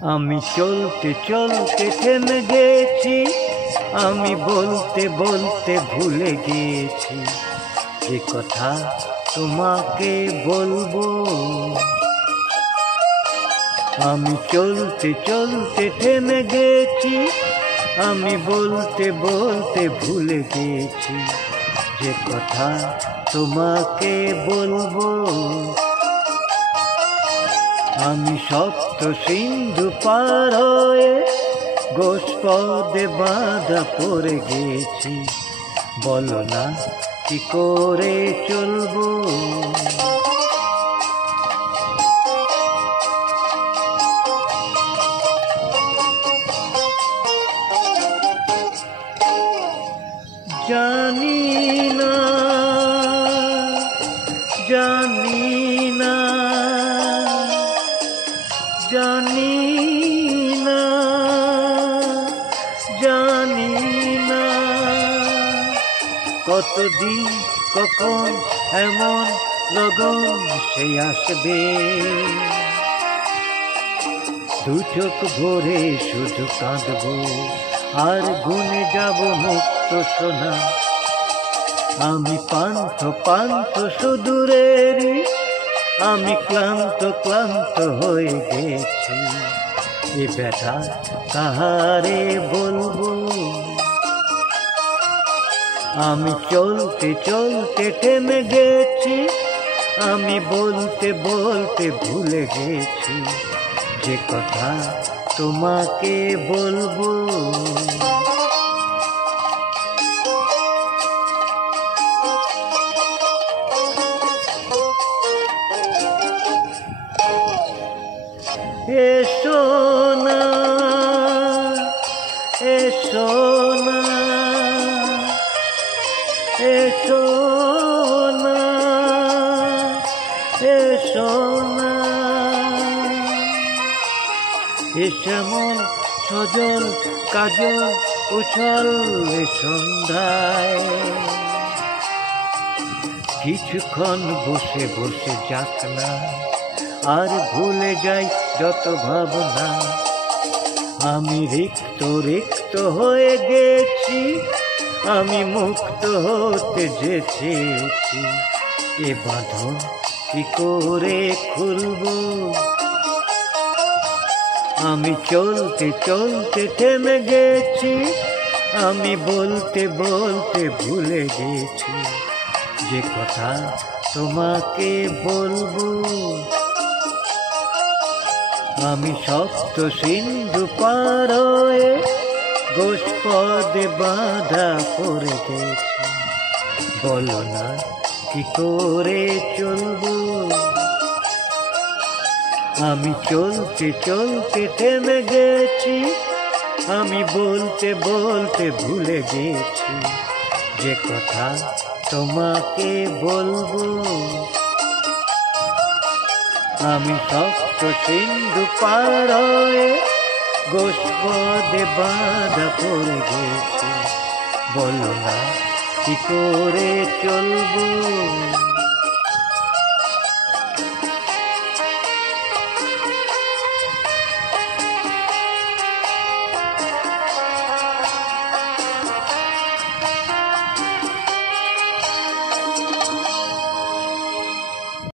আমি চলতে চলতে থেমে গেছি, আমি বলতে বলতে ভুলে গেছি যে কথা তোমাকে বলবো। আমি চলতে চলতে থেমে গেছি, আমি বলতে বলতে ভুলে গেছি যে কথা তোমাকে বলবো। আমি সপ্ত সিন্ধু পার হয়ে গোষ্পদে বাঁধা পড়ে গেছি, বলো না কি করে চলবো। জানি না জানি না জানি না জানি না কতদিন কখন এমন লগন সে আসবে। দু চোখ ভরে শুধু কাঁদবো আর গুনে যাব মুক্ত সোনা। আমি পান্থ পান্থ সুদূরেরই, আমি ক্লান্ত ক্লান্ত হয়ে গেছি, এ ব্যথা কাহারে বলবো। আমি চলতে চলতে থেমে গেছি, আমি বলতে বলতে ভুলে গেছি যে কথা তোমাকে বলবো। এসো না এসো না এসো না এসো না, এমন সজল কাজল উছল সন্ধ্যায় কিছুক্ষণ বসে বসে যাক না, আর ভুলে যাই যত ভাবনা। আমি রিক্ত রিক্ত হয়ে গেছি, আমি মুক্ত হতে যে চেয়েছি, এ বাঁধন কি করে খুলবো। আমি চলতে চলতে থেমে গেছি, আমি বলতে বলতে ভুলে গেছি যে কথা তোমাকে বলবো। আমি সপ্ত সিন্ধু পার হয়ে গোষ্পদে বাঁধা পড়ে গেছি, বলো না কি করে চলবো। আমি চলতে চলতে থেমে গেছি, আমি বলতে বলতে ভুলে গেছি যে কথা তোমাকে বলবো। আমি সপ্ত সিন্ধু পার হয়ে গোষ্পদে বাঁধা পড়ে গেছি, বলো না কি করে চলবো।